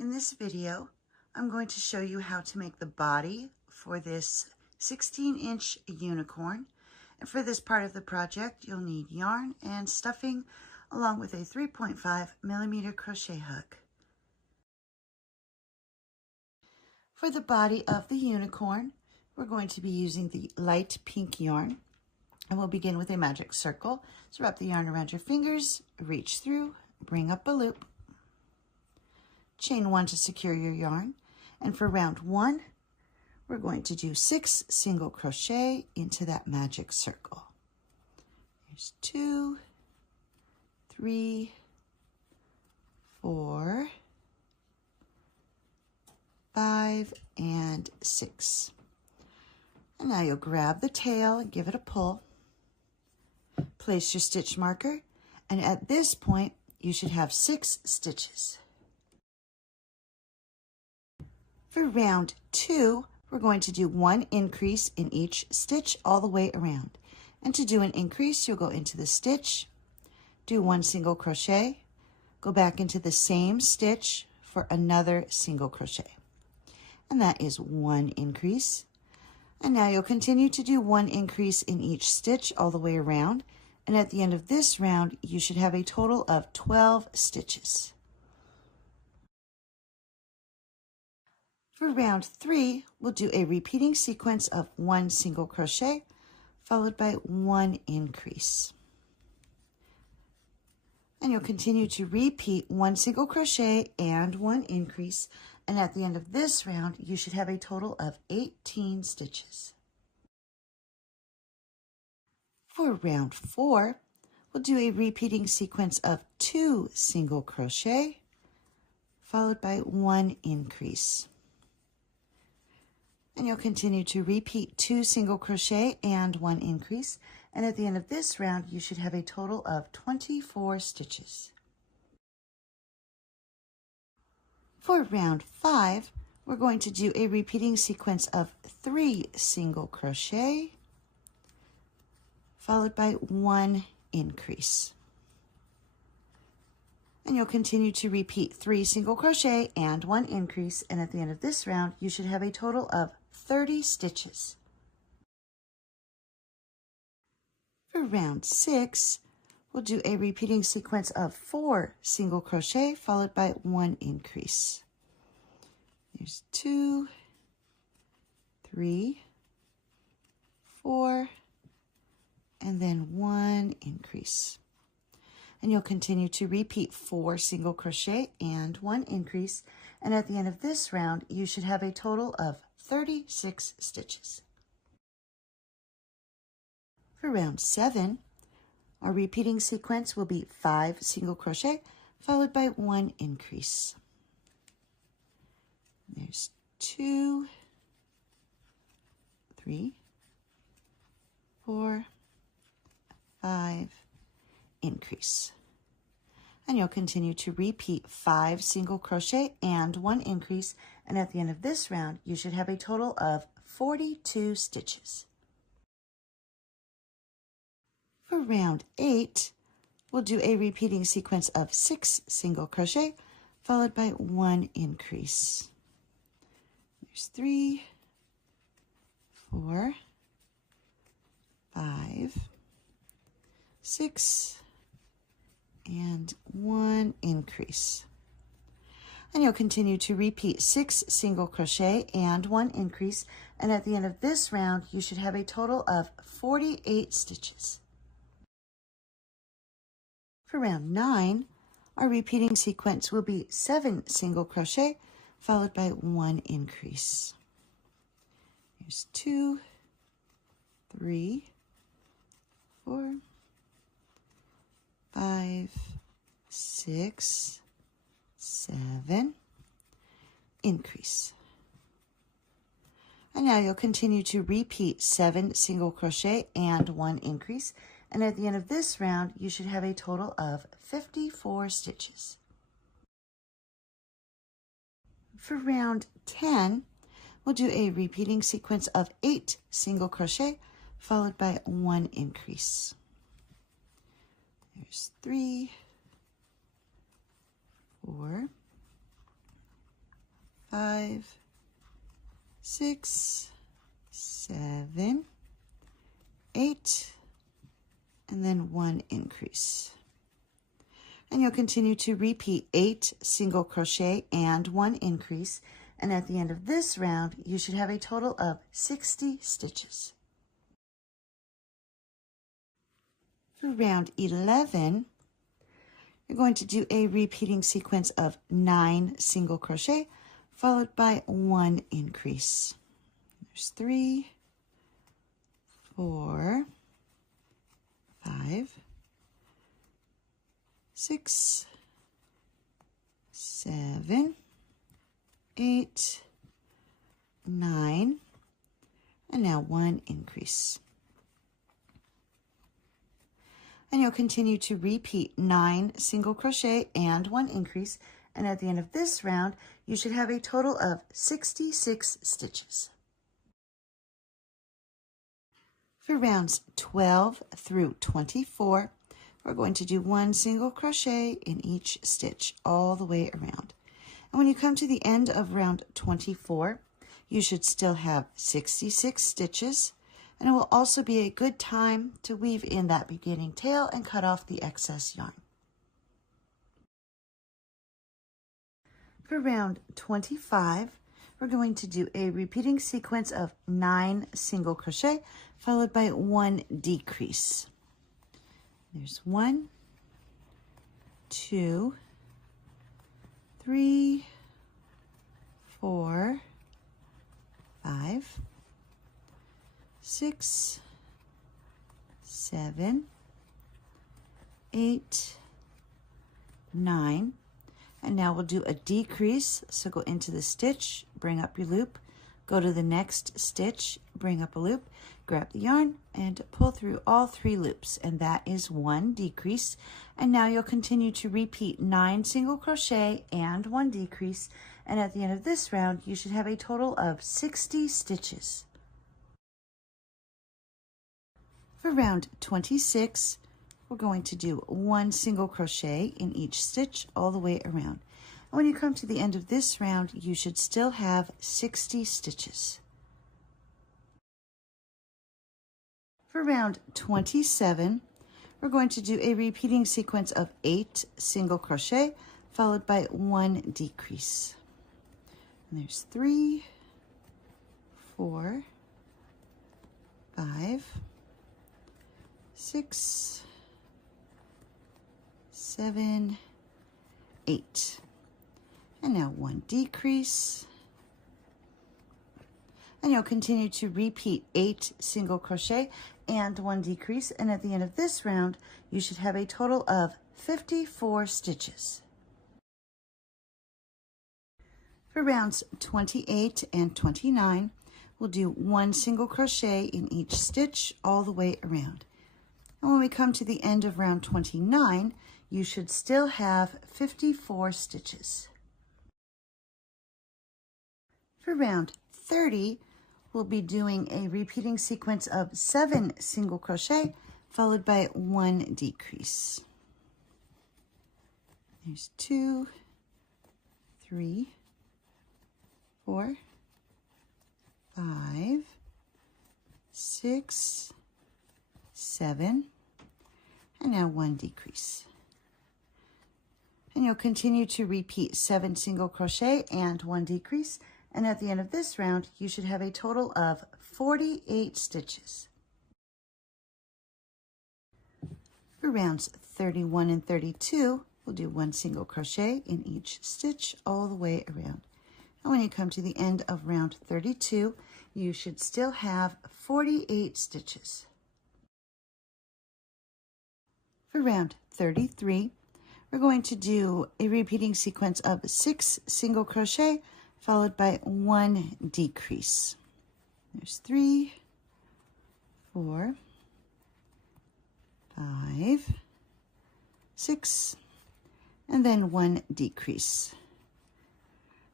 In this video, I'm going to show you how to make the body for this 16-inch unicorn. And for this part of the project, you'll need yarn and stuffing along with a 3.5mm crochet hook. For the body of the unicorn, we're going to be using the light pink yarn. And we'll begin with a magic circle. So wrap the yarn around your fingers, reach through, bring up a loop. Chain 1 to secure your yarn, and for round 1 we're going to do 6 single crochet into that magic circle. There's 2, 3, 4, 5, and 6. And now you'll grab the tail and give it a pull. Place your stitch marker, and at this point you should have 6 stitches. For round 2, we're going to do 1 increase in each stitch all the way around. And to do an increase, you'll go into the stitch, do 1 single crochet, go back into the same stitch for another single crochet. And that is 1 increase. And now you'll continue to do 1 increase in each stitch all the way around. And at the end of this round, you should have a total of 12 stitches. For round 3, we'll do a repeating sequence of 1 single crochet followed by 1 increase. And you'll continue to repeat 1 single crochet and 1 increase, and at the end of this round you should have a total of 18 stitches. For round 4, we'll do a repeating sequence of 2 single crochet followed by 1 increase. And you'll continue to repeat 2 single crochet and 1 increase. And at the end of this round, you should have a total of 24 stitches. For round 5, we're going to do a repeating sequence of 3 single crochet, followed by 1 increase. And you'll continue to repeat 3 single crochet and 1 increase. And at the end of this round, you should have a total of 30 stitches. For round 6, we'll do a repeating sequence of 4 single crochet followed by 1 increase. There's 2, 3, 4, and then 1 increase. And you'll continue to repeat 4 single crochet and 1 increase. And at the end of this round, you should have a total of 36 stitches. For round 7, our repeating sequence will be 5 single crochet followed by 1 increase. There's 2, 3, 4, 5, increase. And you'll continue to repeat 5 single crochet and 1 increase, and at the end of this round you should have a total of 42 stitches. For round 8, we'll do a repeating sequence of 6 single crochet followed by 1 increase. There's 3, 4, 5, 6, and 1 increase. And you'll continue to repeat 6 single crochet and 1 increase, and at the end of this round you should have a total of 48 stitches. For round 9, our repeating sequence will be 7 single crochet followed by 1 increase. There's 2, 3, 4, 5, 6, 7, increase. And now you'll continue to repeat 7 single crochet and 1 increase, and at the end of this round you should have a total of 54 stitches. For round 10, we'll do a repeating sequence of 8 single crochet followed by 1 increase. There's 3, 4, 5, 6, 7, 8, and then 1 increase. And you'll continue to repeat 8 single crochet and 1 increase. And at the end of this round, you should have a total of 60 stitches. For round 11, you're going to do a repeating sequence of 9 single crochet followed by 1 increase. There's 3, 4, 5, 6, 7, 8, 9, and now 1 increase. And you'll continue to repeat 9 single crochet and 1 increase, and at the end of this round, you should have a total of 66 stitches. For rounds 12 through 24, we're going to do 1 single crochet in each stitch all the way around. And when you come to the end of round 24, you should still have 66 stitches, and it will also be a good time to weave in that beginning tail and cut off the excess yarn. For round 25, we're going to do a repeating sequence of 9 single crochet followed by 1 decrease. There's 1, 2, 3, 4, 5, 6, 7, 8, 9, and now we'll do a decrease. So go into the stitch, bring up your loop, go to the next stitch, bring up a loop, grab the yarn and pull through all 3 loops, and that is 1 decrease. And now you'll continue to repeat 9 single crochet and 1 decrease, and at the end of this round you should have a total of 60 stitches. For round 26, we're going to do 1 single crochet in each stitch all the way around. And when you come to the end of this round, you should still have 60 stitches. For round 27, we're going to do a repeating sequence of 8 single crochet followed by 1 decrease. And there's 3, 4, 5, 6, 7, 8, and now 1 decrease, and you'll continue to repeat 8 single crochet and 1 decrease, and at the end of this round you should have a total of 54 stitches. For rounds 28 and 29, we'll do 1 single crochet in each stitch all the way around. And when we come to the end of round 29, you should still have 54 stitches. For round 30, we'll be doing a repeating sequence of 7 single crochet followed by 1 decrease. There's 2, 3, 4, 5, 6, 7, and now 1 decrease. And you'll continue to repeat 7 single crochet and 1 decrease, and at the end of this round you should have a total of 48 stitches. For rounds 31 and 32, we'll do 1 single crochet in each stitch all the way around. And when you come to the end of round 32, you should still have 48 stitches. For round 33, we're going to do a repeating sequence of 6 single crochet followed by 1 decrease. There's 3, 4, 5, 6, and then 1 decrease.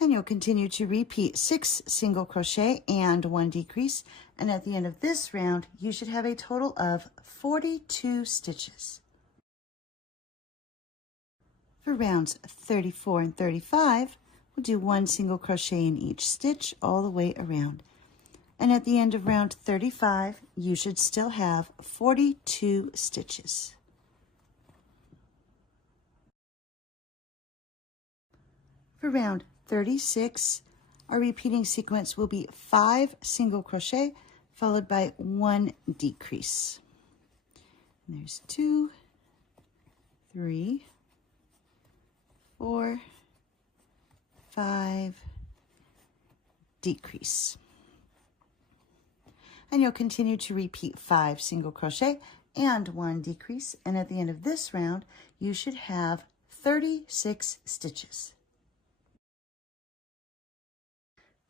And you'll continue to repeat 6 single crochet and 1 decrease, and at the end of this round you should have a total of 42 stitches. For rounds 34 and 35, we'll do 1 single crochet in each stitch all the way around. And at the end of round 35, you should still have 42 stitches. For round 36, our repeating sequence will be 5 single crochet followed by 1 decrease. And there's 2, 3, 4, 5, decrease. And you'll continue to repeat 5 single crochet and 1 decrease, and at the end of this round you should have 36 stitches.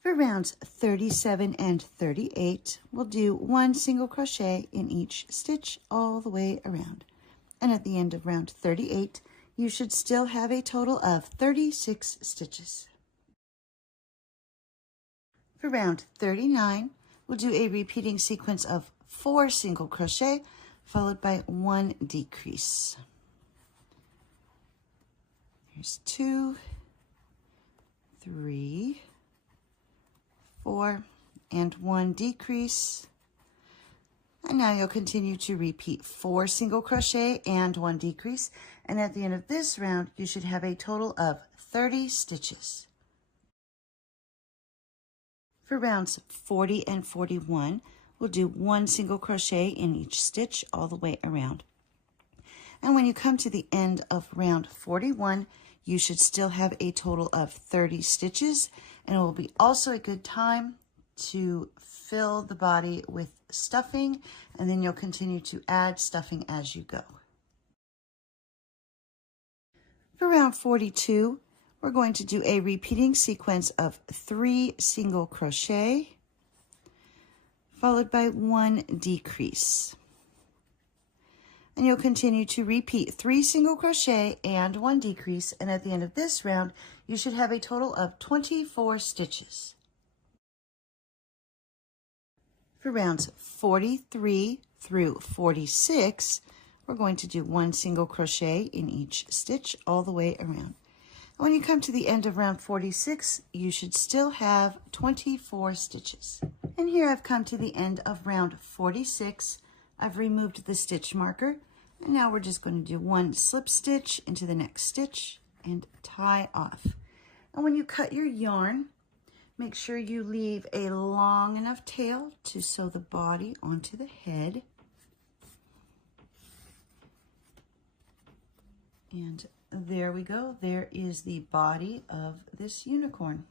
For rounds 37 and 38, we'll do 1 single crochet in each stitch all the way around, and at the end of round 38 you should still have a total of 36 stitches. For round 39, we'll do a repeating sequence of 4 single crochet followed by 1 decrease. Here's 2, 3, 4, and 1 decrease. And now you'll continue to repeat 4 single crochet and 1 decrease, and at the end of this round you should have a total of 30 stitches. For rounds 40 and 41, we'll do 1 single crochet in each stitch all the way around. And when you come to the end of round 41, you should still have a total of 30 stitches, and it will be also a good time to fill the body with stuffing, and then you'll continue to add stuffing as you go. For round 42, we're going to do a repeating sequence of 3 single crochet followed by 1 decrease. And you'll continue to repeat 3 single crochet and 1 decrease, and at the end of this round you should have a total of 24 stitches. For rounds 43 through 46, we're going to do 1 single crochet in each stitch all the way around. When you come to the end of round 46, you should still have 24 stitches. And here I've come to the end of round 46. I've removed the stitch marker, and now we're just going to do 1 slip stitch into the next stitch and tie off. And when you cut your yarn, make sure you leave a long enough tail to sew the body onto the head. And there we go. There is the body of this unicorn.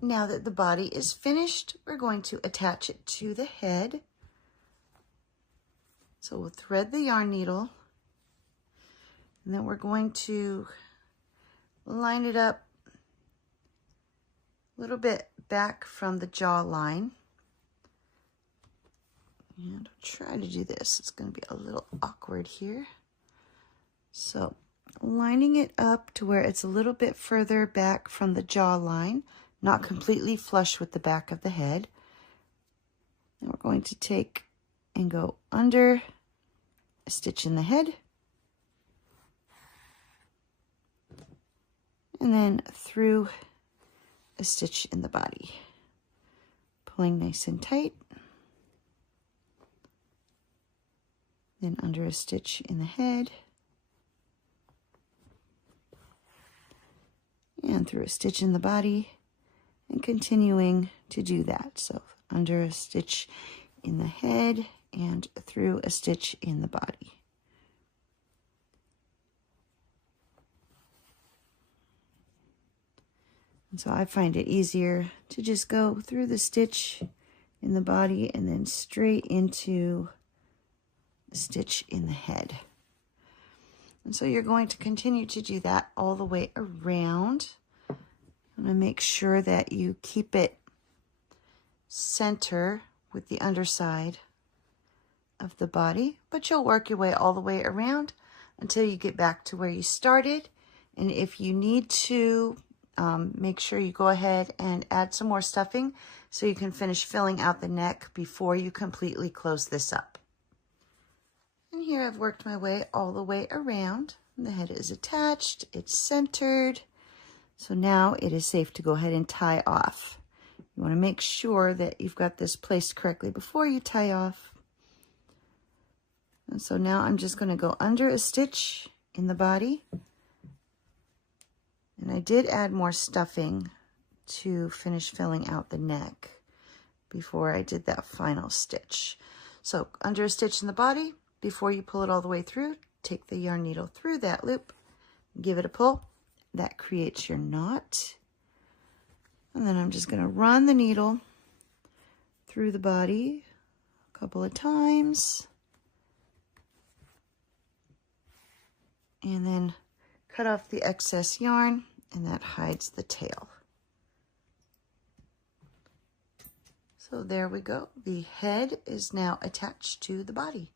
Now that the body is finished, we're going to attach it to the head. So we'll thread the yarn needle, and then we're going to line it up a little bit back from the jawline. And I'll try to do this. It's going to be a little awkward here. So lining it up to where it's a little bit further back from the jawline, not completely flush with the back of the head. And we're going to take and go under a stitch in the head, and then through a stitch in the body, pulling nice and tight, then under a stitch in the head, and through a stitch in the body, and continuing to do that. So under a stitch in the head and through a stitch in the body. And so I find it easier to just go through the stitch in the body and then straight into the stitch in the head. And so you're going to continue to do that all the way around. I'm going to make sure that you keep it center with the underside of the body, but you'll work your way all the way around until you get back to where you started. And if you need to, make sure you go ahead and add some more stuffing so you can finish filling out the neck before you completely close this up. And here I've worked my way all the way around. The head is attached, it's centered. So now it is safe to go ahead and tie off. You want to make sure that you've got this placed correctly before you tie off. And so now I'm just going to go under a stitch in the body. And I did add more stuffing to finish filling out the neck before I did that final stitch. So under a stitch in the body, before you pull it all the way through, take the yarn needle through that loop, give it a pull. That creates your knot. And then I'm just going to run the needle through the body a couple of times. And then cut off the excess yarn, and that hides the tail. So there we go. The head is now attached to the body.